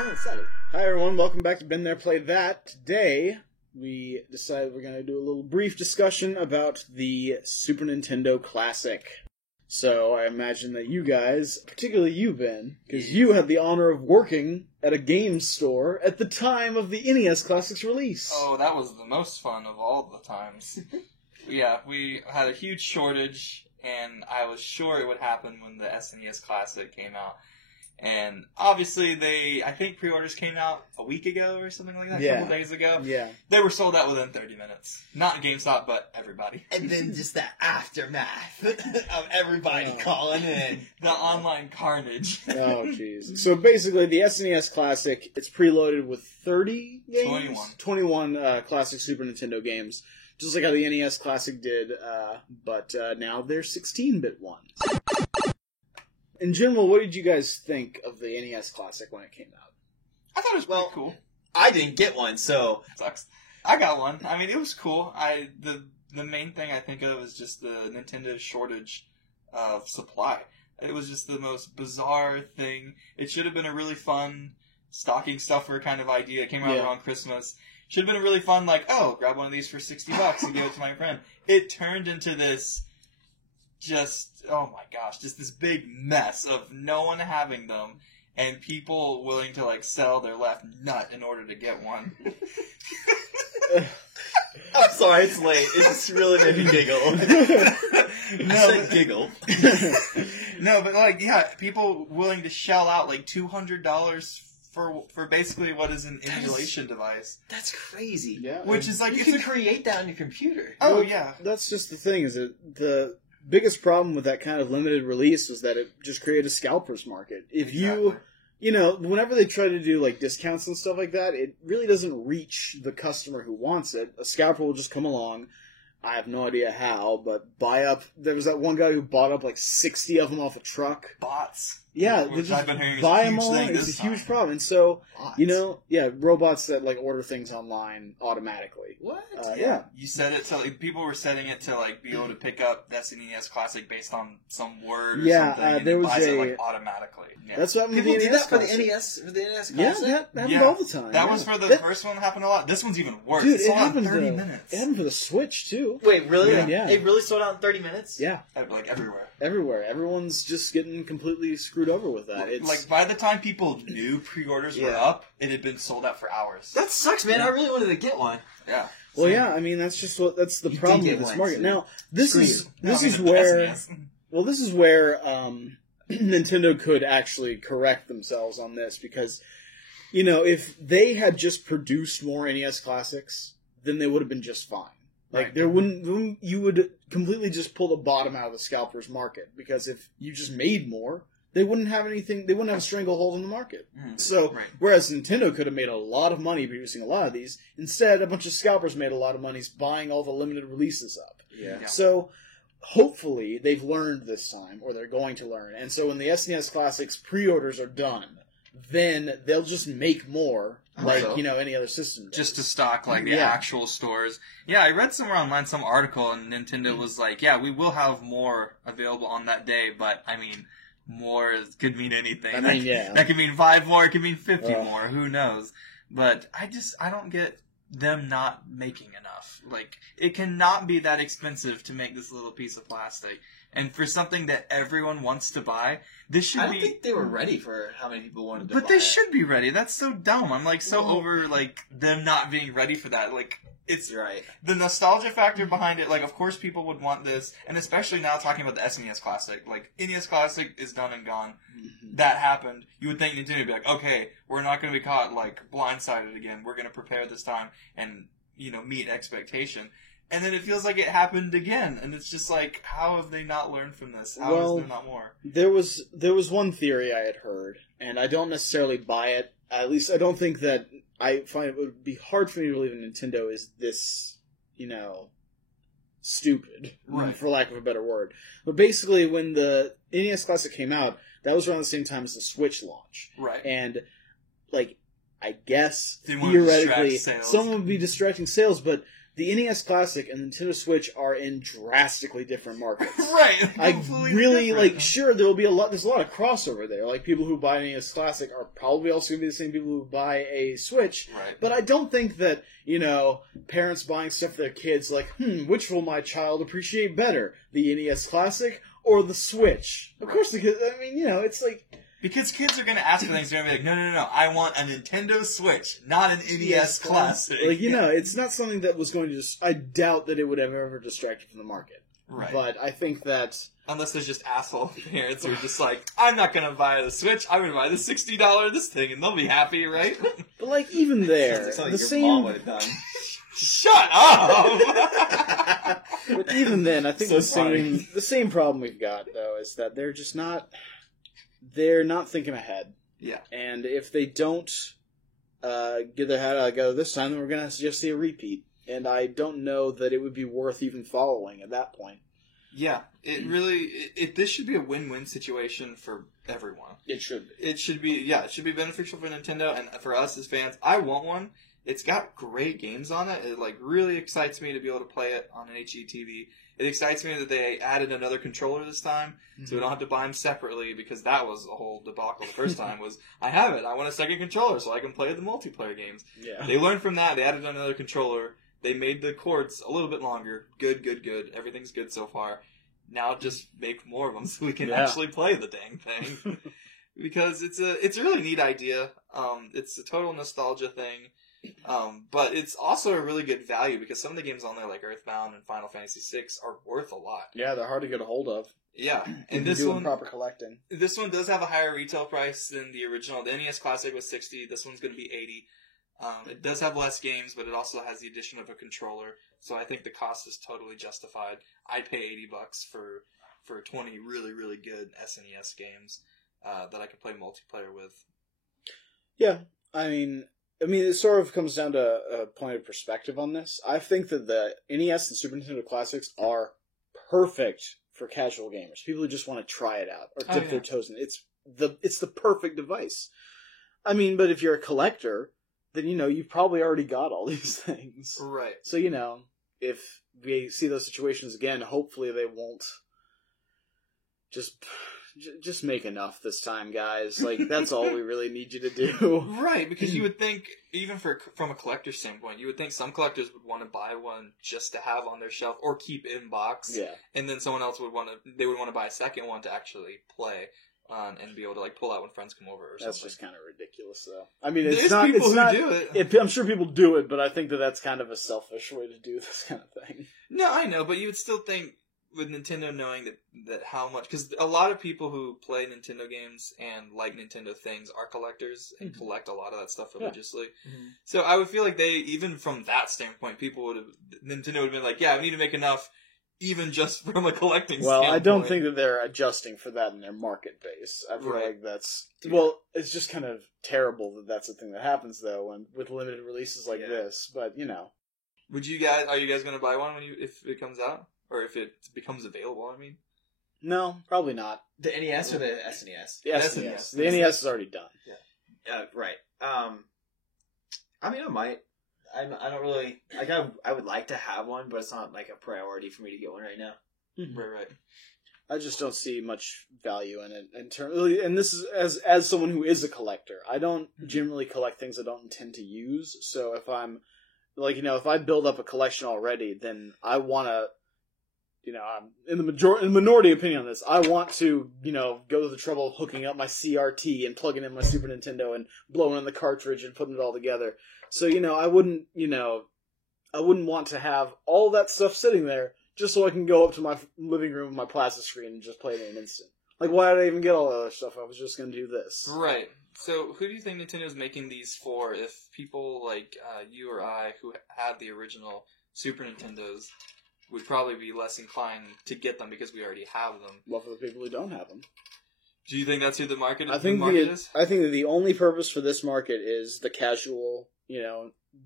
Settled. Hi everyone, welcome back to Been There, Play That. Today, we decided we're going to do a little brief discussion about the Super Nintendo Classic. So, I imagine that you guys, particularly you, Ben, because you had the honor of working at a game store at the time of the NES Classic's release. Oh, that was the most fun of all the times. Yeah, we had a huge shortage, and I was sure it would happen when the SNES Classic came out. And obviously I think pre-orders came out a week ago or something like that, a couple days ago. Yeah. They were sold out within 30 minutes. Not GameStop, but everybody. And then just the aftermath of everybody calling in. The online carnage. Oh, jeez. So basically, the SNES Classic, it's preloaded with 30 games? 21 classic Super Nintendo games. Just like how the NES Classic did, but now they're 16-bit ones. In general, what did you guys think of the NES Classic when it came out? I thought it was pretty cool. I didn't get one, so... Sucks. I got one. I mean, it was cool. The main thing I think of is just the Nintendo shortage of supply. It was just the most bizarre thing. It should have been a really fun stocking stuffer kind of idea. It came out around Christmas. Should have been a really fun, like, oh, grab one of these for $60 and give it to my friend. It turned into this just, oh my gosh, just this big mess of no one having them and people willing to, like, sell their left nut in order to get one. I'm sorry, it's late. It just really made me giggle. I said giggle. No, but, like, yeah, people willing to shell out, like, $200 for basically what is an emulation device. That's crazy. Yeah. Which is like... You can create that on your computer. Oh, Well, yeah. That's just the thing, is that the biggest problem with that kind of limited release was that it just created a scalper's market. If you know, whenever they try to do, like, discounts and stuff like that, it really doesn't reach the customer who wants it. A scalper will just come along, I have no idea how, but buy up... There was that one guy who bought up, like, 60 of them off a truck. Bots. Yeah, Which just I've been hearing is buy a them huge all. thing It's this a huge time. problem. And so, Bots. you know, robots that, like, order things online automatically. What? Yeah. You set it to, like, people were setting it to, like, be able to pick up the SNES Classic based on some word or something, and there it was buys it, like, automatically. Yeah. That's what happened People with the did NES that for the Classic. NES, for the NES Yeah, Classic? that happened all the time. That yeah. was for the first one, happened a lot. This one's even worse. Dude, It's it sold out in happened 30 minutes. It happened for the Switch, too. Wait, really? Yeah. It really sold out in 30 minutes? Yeah. Like, everywhere. Everywhere. Everyone's just getting completely screwed over with that. It's Like, by the time people knew pre-orders were up, it had been sold out for hours. That sucks, man. I really wanted to get one. Yeah. well, yeah. I mean, that's the You problem did with get this one, market. so Now, this screw is you. No, I mean, the where SNES. this is where Nintendo could actually correct themselves on this, because, you know, if they had just produced more NES classics, then they would have been just fine. Like, Right. there wouldn't, you would completely just pull the bottom out of the scalper's market, because if you just made more, they wouldn't have anything, they wouldn't have a stranglehold in the market. So, Right. whereas Nintendo could have made a lot of money producing a lot of these, instead a bunch of scalpers made a lot of money buying all the limited releases up. Yeah. So, hopefully, they've learned this time, or they're going to learn. And so when the SNES Classics pre-orders are done, then they'll just make more, like, So? you know, any other system does. Just to stock, like, the Yeah. actual stores. Yeah, I read somewhere online some article, and Nintendo was like, yeah, we will have more available on that day, but, I mean, more could mean anything. I mean, yeah. That could mean 5 more, it could mean 50 Ugh. more, who knows. But I don't get them not making enough. Like, it cannot be that expensive to make this little piece of plastic. And for something that everyone wants to buy, this should I be... don't think they were ready for how many people wanted to But buy they it. should be ready. That's so dumb. I'm like so Well- over like them not being ready for that. Like it's You're right. the nostalgia factor behind it. Like of course people would want this, and especially now talking about the SNES Classic. Like NES Classic is done and gone. Mhm. That happened. You would think Nintendo would be like, okay, we're not going to be caught like blindsided again. We're going to prepare this time and meet expectation. And then it feels like it happened again, and it's just like, how have they not learned from this? How Well, is there not more? There was one theory I had heard, and I don't necessarily buy it. At least I don't think that, I find it would be hard for me to believe that Nintendo is this, stupid, Right. for lack of a better word. But basically, when the NES Classic came out, that was around the same time as the Switch launch. Right. And, like, I guess, They wanted to distract theoretically, sales. someone would be distracting sales, but the NES Classic and Nintendo Switch are in drastically different markets. Right. I Completely really different. sure there'll be a lot. There's a lot of crossover there. Like people who buy an NES Classic are probably also going to be the same people who buy a Switch. Right. But I don't think that parents buying stuff for their kids like, which will my child appreciate better, the NES Classic or the Switch? Of course, because it's like. Because kids are going to ask for things, they're going to be like, no, I want a Nintendo Switch, not an NES Classic. It's not something that was going to I doubt that it would have ever distracted from the market. Right. But I think that... Unless there's just asshole parents who are just like, I'm not going to buy the Switch, I'm going to buy the $60 this thing, and they'll be happy, right? But, even there, Sounds like the your same... mom would have done. Shut up! But even then, I think So the same problem we've got, though, is that they're just not... They're not thinking ahead. Yeah. And if they don't get their head out together this time, then we're going to just see a repeat. And I don't know that it would be worth even following at that point. Yeah, it really... this should be a win-win situation for everyone. It should be. It should be beneficial for Nintendo and for us as fans. I want one. It's got great games on it. It really excites me to be able to play it on an HDTV. It excites me that they added another controller this time, so we don't have to buy them separately, because that was a whole debacle the first time. I have it. I want a second controller so I can play the multiplayer games. Yeah. They learned from that. They added another controller. They made the cords a little bit longer. Good. Everything's good so far. Now just make more of them so we can actually play the dang thing. Because it's a really neat idea. It's a total nostalgia thing. But it's also a really good value, because some of the games on there, like Earthbound and Final Fantasy VI, are worth a lot. Yeah, they're hard to get a hold of. Yeah, and this one proper collecting. This one does have a higher retail price than the original. The NES Classic was $60. This one's going to be $80. It does have less games, but it also has the addition of a controller. So I think the cost is totally justified. I'd pay $80 for 20 really, really good SNES games that I can play multiplayer with. Yeah, I mean, it sort of comes down to a point of perspective on this. I think that the NES and Super Nintendo Classics are perfect for casual gamers. People who just want to try it out or dip their toes in it. It's the perfect device. I mean, but if you're a collector, then you've probably already got all these things. Right. So, if we see those situations again, hopefully they won't just make enough this time, guys. Like, that's all we really need you to do. Right, because you would think, even from a collector's standpoint, you would think some collectors would want to buy one just to have on their shelf or keep in box. Yeah. And then someone else would want to buy a second one to actually play and be able to pull out when friends come over or something. That's just kind of ridiculous, though. I mean, There's people who do it. I'm sure people do it, but I think that's kind of a selfish way to do this kind of thing. No, I know, but you would still think, with Nintendo knowing that how much... Because a lot of people who play Nintendo games and like Nintendo things are collectors and collect a lot of that stuff religiously. Yeah. Mm-hmm. So I would feel like even from that standpoint, Nintendo would have been like, yeah, we need to make enough, even just from a collecting standpoint. Well, I don't think that they're adjusting for that in their market base. I feel like that's... Well, it's just kind of terrible that that's the thing that happens, though, with limited releases like this, but, Are you guys going to buy one if it comes out? Or if it becomes available, I mean? No, probably not. The NES or the SNES? The SNES. The NES is already done. Yeah. Right. I mean, I might. I don't really... I would like to have one, but it's not like a priority for me to get one right now. Mm-hmm. Right. I just don't see much value in it. And this is as someone who is a collector. I don't generally collect things I don't intend to use. So if I'm... if I build up a collection already, then I want to... I'm in the minority opinion on this. I want to, go to the trouble of hooking up my CRT and plugging in my Super Nintendo and blowing in the cartridge and putting it all together. So, I wouldn't want to have all that stuff sitting there just so I can go up to my living room with my plasma screen and just play it in an instant. Like, why did I even get all that other stuff? I was just going to do this. Right. So, who do you think Nintendo's making these for? If people like you or I, who had the original Super Nintendos, would probably be less inclined to get them because we already have them. Well, for the people who don't have them. Do you think that's who the market is? I think that the only purpose for this market is the casual,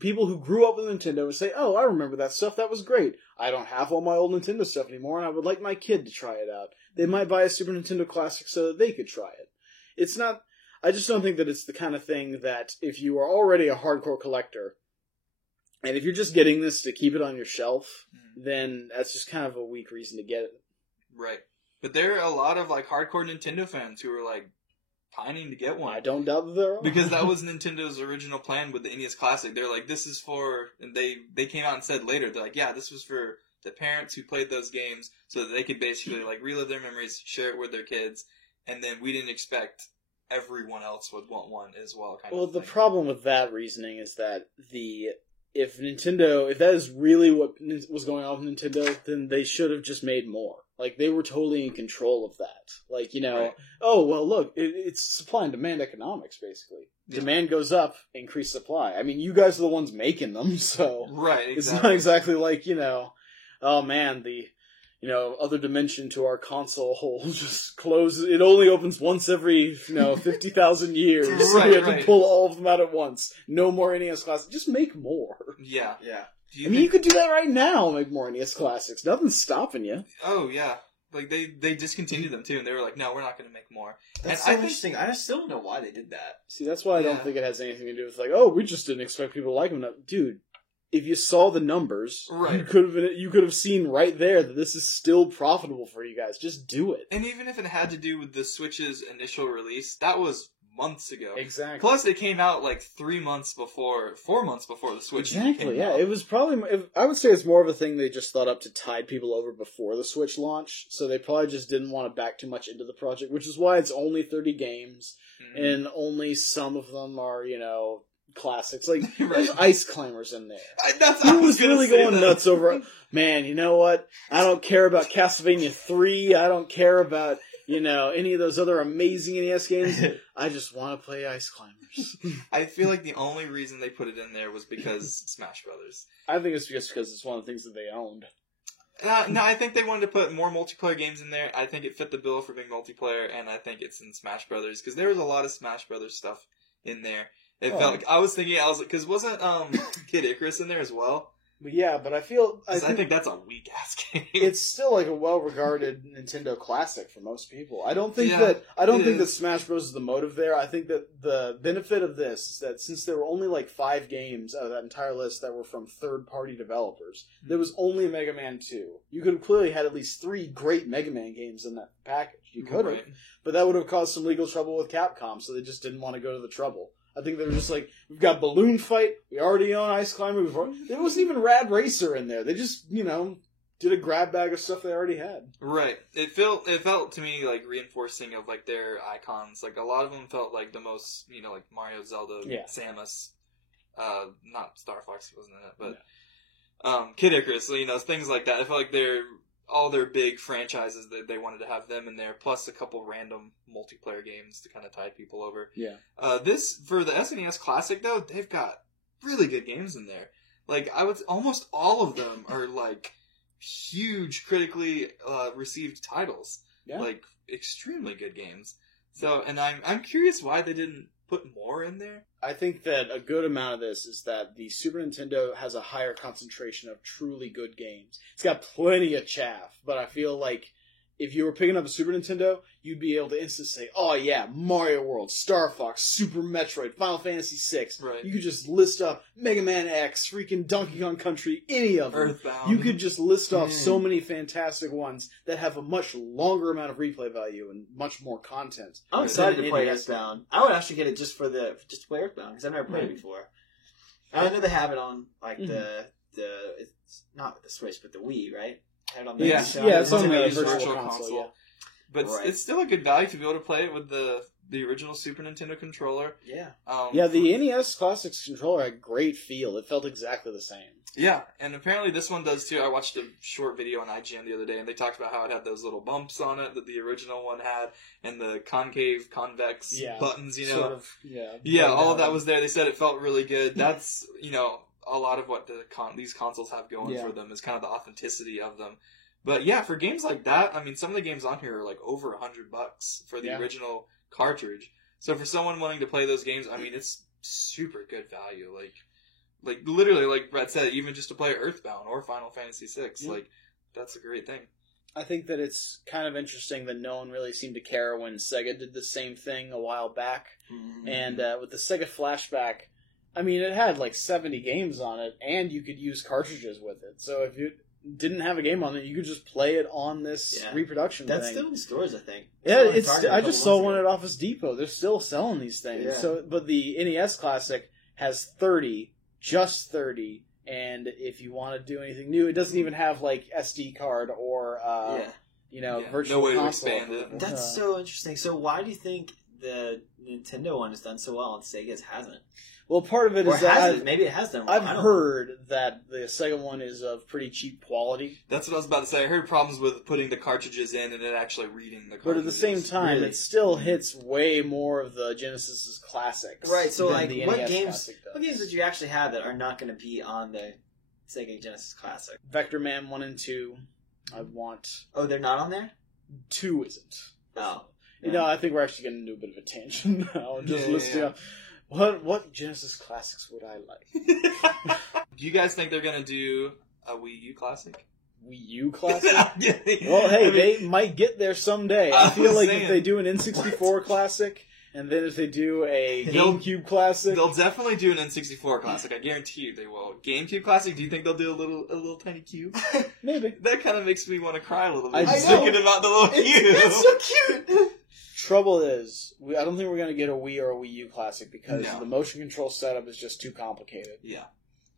people who grew up with Nintendo and say, oh, I remember that stuff, that was great. I don't have all my old Nintendo stuff anymore, and I would like my kid to try it out. They might buy a Super Nintendo Classic so that they could try it. It's not... I just don't think that it's the kind of thing that if you are already a hardcore collector... And if you're just getting this to keep it on your shelf, then that's just kind of a weak reason to get it. Right. But there are a lot of like hardcore Nintendo fans who are like pining to get one. I don't doubt that there are. Because that was Nintendo's original plan with the NES Classic. They're like, this is for, and they came out and said later, they're like, yeah, this was for the parents who played those games so that they could basically like relive their memories, share it with their kids, and then we didn't expect everyone else would want one as well. Well, the problem with that reasoning is that if that is really what was going on with Nintendo, then they should have just made more. Like, they were totally in control of that. Like, Right. oh, well, look, it's supply and demand economics, basically. Yeah. Demand goes up, increase supply. I mean, you guys are the ones making them, so... Right, exactly. It's not exactly like, oh man, the other dimension to our console hole just closes. It only opens once every 50,000 years. Right, We have right. to pull all of them out at once. No more NES Classics. Just make more. Yeah. Yeah. You could do that right now. Make more NES Classics. Nothing's stopping you. Oh, yeah. Like, they discontinued them, too, and they were like, no, we're not going to make more. That's And so I think- interesting. I still don't know why they did that. See, that's why I don't Yeah. think it has anything to do with like, oh, we just didn't expect people to like them. No, dude, if you saw the numbers, Right. you could have seen right there that this is still profitable for you guys. Just do it. And even if it had to do with the Switch's initial release, that was months ago. Exactly. Plus, it came out like 4 months before the Switch Exactly, came yeah. out. It was probably... I would say it's more of a thing they just thought up to tide people over before the Switch launch, so they probably just didn't want to back too much into the project, which is why it's only 30 games, Mhm. and only some of them are, classics. Like, Right. there's Ice Climbers in there. I He was was gonna really say going that. nuts over it. Man, you know what? I don't care about Castlevania 3. I don't care about, any of those other amazing NES games. I just want to play Ice Climbers. I feel like the only reason they put it in there was because Smash Brothers. I think it's just because it's one of the things that they owned. No, I think they wanted to put more multiplayer games in there. I think it fit the bill for being multiplayer, and I think it's in Smash Brothers because there was a lot of Smash Brothers stuff in there. It felt like I was like, because wasn't Kid Icarus in there as well? But yeah, but I feel... 'Cause I think that's a weak ass game. it's still like a well-regarded Nintendo classic for most people. I don't think Yeah, that is. Smash Bros. Is the motive there. I think that the benefit of this is that since there were only like 5 games out of that entire list that were from third-party developers, there was only Mega Man 2. You could have clearly had at least 3 great Mega Man games in that package. You could have, Right. but that would have caused some legal trouble with Capcom, so they just didn't want to go to the trouble. I think they were just like, we've got Balloon Fight, we already own Ice Climber, there wasn't even Rad Racer in there. They just, did a grab bag of stuff they already had. Right. It felt to me like reinforcing of like their icons. Like a lot of them felt like the most, like Mario, Zelda, Yeah. Samus, not Star Fox wasn't in it, but Kid Icarus, things like that. I felt like all their big franchises that they wanted to have them in there, plus a couple random multiplayer games to kind of tide people over. Yeah. This for the SNES Classic though, they've got really good games in there. Like almost all of them are like huge critically received titles. Yeah. Like extremely good games. So, and I'm curious why they didn't put more in there. I think that a good amount of this is that the Super Nintendo has a higher concentration of truly good games. It's got plenty of chaff, but I feel like if you were picking up a Super Nintendo, you'd be able to instantly say, oh yeah, Mario World, Star Fox, Super Metroid, Final Fantasy VI. Right. You could just list off Mega Man X, freaking Donkey Kong Country, any of them. Earthbound. You could just list off so many fantastic ones that have a much longer amount of replay value and much more content. I'm excited to than play NES. Earthbound. I would actually get it just to play Earthbound because I've never played it before. I know they have it on like the it's not the Switch but the Wii, right? Have it on the Yeah. Nintendo. Yeah, it's on the It's a virtual console, yeah. But Right. it's still a good value to be able to play it with the original Super Nintendo controller. Yeah. Yeah, the NES Classics controller had great feel. It felt exactly the same. Yeah, and apparently this one does too. I watched a short video on IGN the other day, and they talked about how it had those little bumps on it that the original one had, and the concave, convex buttons, Sort of, yeah. Yeah, all of that was there. They said it felt really good. That's, a lot of what these consoles have going for them is kind of the authenticity of them. But yeah, for games like that, I mean, some of the games on here are like over $100 for the original cartridge. So for someone wanting to play those games, I mean, it's super good value. Like literally, like Brett said, even just to play Earthbound or Final Fantasy VI, like that's a great thing. I think that it's kind of interesting that no one really seemed to care when Sega did the same thing a while back. Mm-hmm. And with the Sega Flashback, I mean, it had like 70 games on it, and you could use cartridges with it. So if you didn't have a game on it, you could just play it on this reproduction That's thing. still in stores, I think. Yeah, I just saw one at Office Depot. They're still selling these things. Yeah. So, but the NES Classic has 30, just 30, and if you want to do anything new, it doesn't even have like SD card or virtual no way to console. expand it. That's so interesting. So why do you think the Nintendo one has done so well and Sega's hasn't? Well, part of it Or is that maybe it has done well. I've heard that the Sega one is of pretty cheap quality. That's what I was about to say. I heard problems with putting the cartridges in and it actually reading the cartridges. But at the same time, Really? it still hits way more of the Genesis's classics. Right, so than like the what NES games Classic does. what games did you actually have that are not going to be on the Sega Genesis Classic? Vector Man 1 and 2, I want. Oh, they're not on there? 2 isn't. Oh. You know, I think we're actually getting into a bit of a tangent now. Just listing up. What Genesis classics would I like? Do you guys think they're going to do a Wii U classic? Wii U classic? Yeah. Well, hey, I mean, they might get there someday. I I feel was like saying, if they do an N64 classic, and then if they do a They'll- GameCube classic, They'll definitely do an N64 classic. I guarantee you they will. GameCube classic, do you think they'll do a little tiny cube? maybe. That kind of makes me want to cry a little bit. I Just know. thinking about the little cube. It's so cute! Trouble is, I don't think we're going to get a Wii or a Wii U classic because No. the motion control setup is just too complicated. Yeah.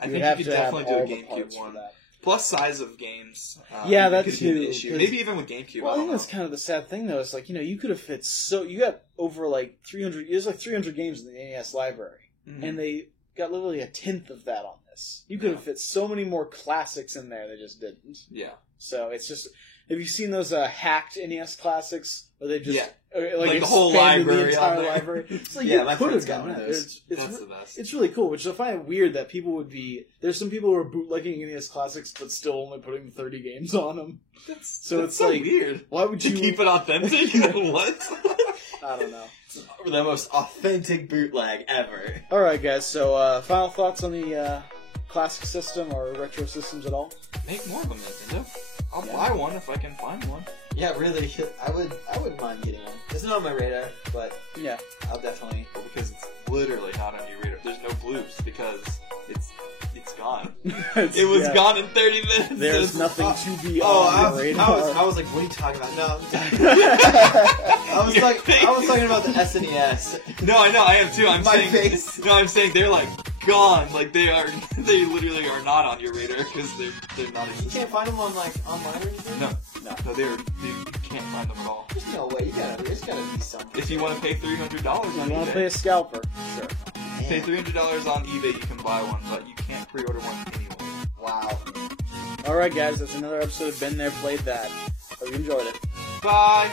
I You think have you to could have definitely do all a the GameCube parts for one. that. Plus size of games. Yeah, that could be an too, issue. 'cause- Maybe even with GameCube. Well, I think don't that's kind of the sad thing, though. It's like, you could have fit you got over like 300, there's like 300 games in the NES library, know. Mhm. and they got literally a tenth of that on this. You could have fit so many more classics in there, they just didn't. Yeah. So it's just, have you seen those hacked NES classics? Where they just, Yeah. like the whole expanded library the on entire there. library. It's like, Yeah, you my could friend's have got done one that. of those. That's the best. It's really cool, which I find it weird that people would be. There's some people who are bootlegging NES classics, but still only putting 30 games on them. So That's it's so like, weird. why would To you keep it authentic? What? I don't know. It's the most authentic bootleg ever. All right, guys. So, final thoughts on the classic system or retro systems at all? Make more of them, Nintendo. I'll Yeah. buy one if I can find one. Yeah, really, I wouldn't mind getting one. It's not on my radar, but Yeah. I'll definitely. Well, because it's literally not on your radar. There's no bloops because it's gone. It was Yeah. gone in 30 minutes. There's nothing to be Oh, on the radar. I was like, what are you talking about? No, I was Your like, face. I was talking about the SNES. No, I know, I am too. I'm My saying. face. No, I'm saying they're like gone. Like they literally are not on your radar because they're not You existing. can't find them on like online or anything. No, you can't find them at all. There's no way. There's gotta be something. If you want to pay $300 on You want to pay eBay, a scalper? Sure. pay $300 on eBay, you can buy one, but you can't pre-order one anyway. Wow. All right, guys. That's another episode of Been There, Played That. Hope you enjoyed it. Bye.